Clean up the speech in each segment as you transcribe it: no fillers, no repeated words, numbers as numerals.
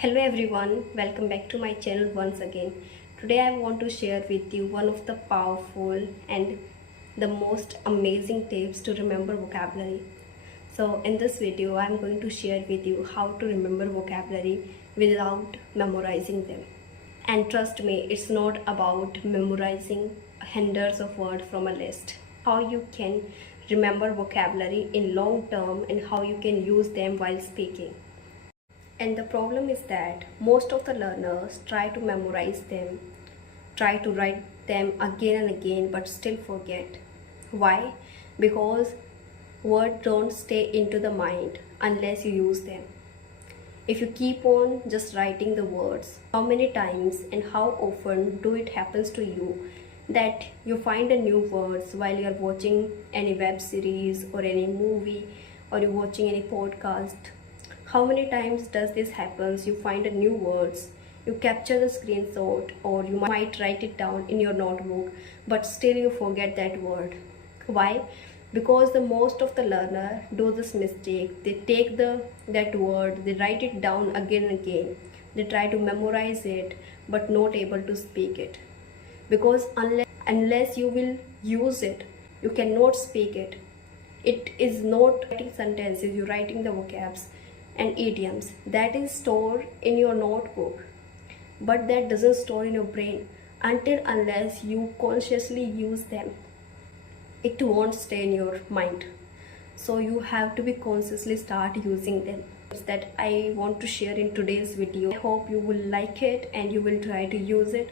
Hello everyone, welcome back to my channel once again. Today I want to share with you one of the powerful and the most amazing tips to remember vocabulary. So in this video I am going to share with you how to remember vocabulary without memorizing them. And trust me, it's not about memorizing hundreds of words from a list. How you can remember vocabulary in long term and how you can use them while speaking. And the problem is that most of the learners try to memorize them, try to write them again and again, but still forget. Why? Because words don't stay into the mind unless you use them. If you keep on just writing the words, how many times and how often do it happens to you that you find a new words while you're watching any web series or any movie or you're watching any podcast? How many times does this happen? You find a new words, you capture the screenshot or you might write it down in your notebook, but still you forget that word. Why? Because the most of the learner do this mistake. They take that word, they write it down again and again. They try to memorize it but not able to speak it. Because unless you will use it, you cannot speak it. It is not writing sentences, you're writing the vocabs and idioms that is stored in your notebook, but that doesn't store in your brain unless you consciously use them. It won't stay in your mind, so you have to be consciously start using them. That I want to share in today's video. I hope you will like it and you will try to use it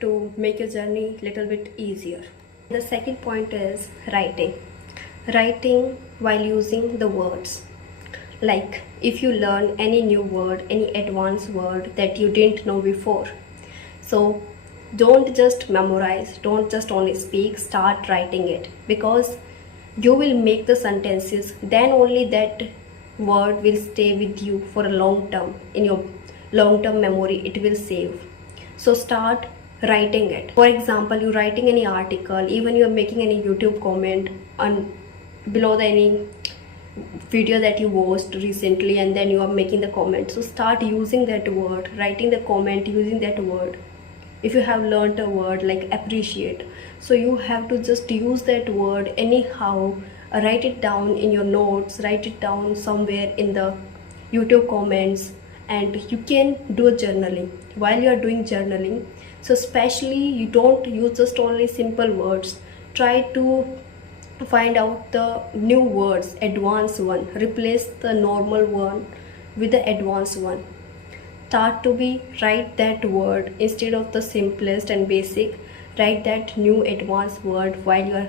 to make your journey little bit easier. The second point is writing while using the words. Like if you learn any new word, any advanced word that you didn't know before, so don't just memorize, don't just only speak, start writing it, because you will make the sentences, then only that word will stay with you for a long term. In your long term memory it will save. So start writing it. For example, you're writing any article, even you're making any YouTube comment on below any video that you watched recently, and then you are making the comment, so start using that word, writing the comment using that word. If you have learned a word like appreciate, so you have to just use that word anyhow, write it down in your notes, write it down somewhere in the YouTube comments, and you can do journaling while you are doing journaling. So especially you don't use just only simple words, try to find out the new words, advanced one, replace the normal one with the advanced one. Start to be write that word instead of the simplest and basic. Write that new advanced word while you are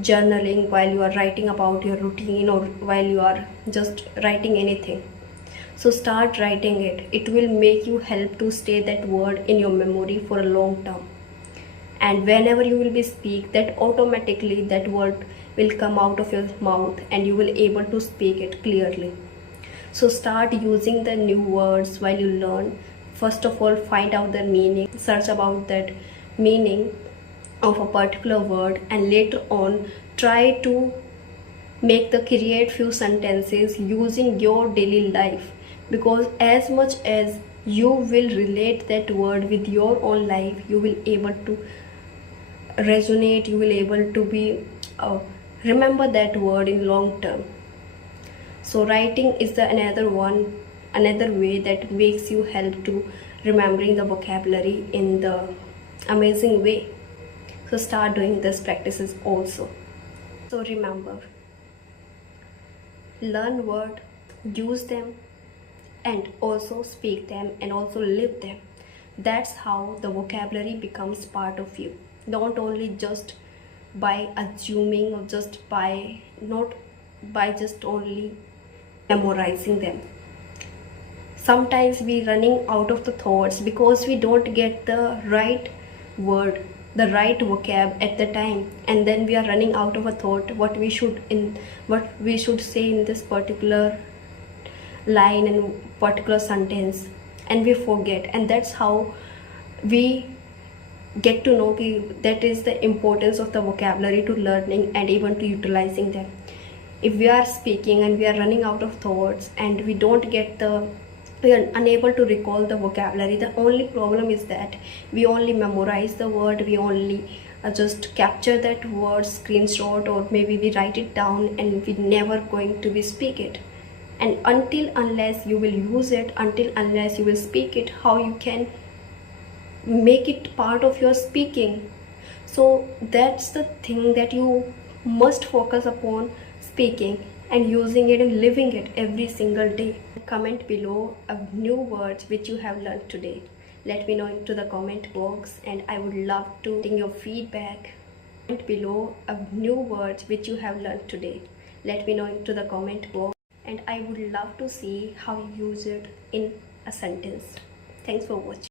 journaling, while you are writing about your routine, or while you are just writing anything. So start writing it. It will make you help to stay that word in your memory for a long term. And whenever you will be speak, that automatically that word will come out of your mouth and you will able to speak it clearly. So start using the new words while you learn. First of all, find out the meaning, search about that meaning of a particular word, and later on try to create few sentences using your daily life, because as much as you will relate that word with your own life, you will able to resonate, you will able to be remember that word in long term. So writing is the another way that makes you help to remembering the vocabulary in the amazing way. So start doing these practices also. So remember, learn word, use them, and also speak them, and also live them. That's how the vocabulary becomes part of you. Don't only just by assuming, or not by just only memorizing them. Sometimes we running out of the thoughts because we don't get the right word, the right vocab at the time, and then we are running out of a thought what we should say in this particular line and particular sentence, and we forget. And that's how we get to know that is the importance of the vocabulary to learning and even to utilizing them. If we are speaking and we are running out of thoughts and we don't get the we are unable to recall the vocabulary. The only problem is that we only memorize the word, we only just capture that word, screenshot, or maybe we write it down, and we never going to be speak it. And until unless you will use it, until unless you will speak it, how you can make it part of your speaking? So that's the thing that you must focus upon, speaking and using it and living it every single day. Comment below a new words which you have learned today. Let me know into the comment box, and I would love to get your feedback. Comment below a new words which you have learned today. Let me know into the comment box, and I would love to see how you use it in a sentence. Thanks for watching.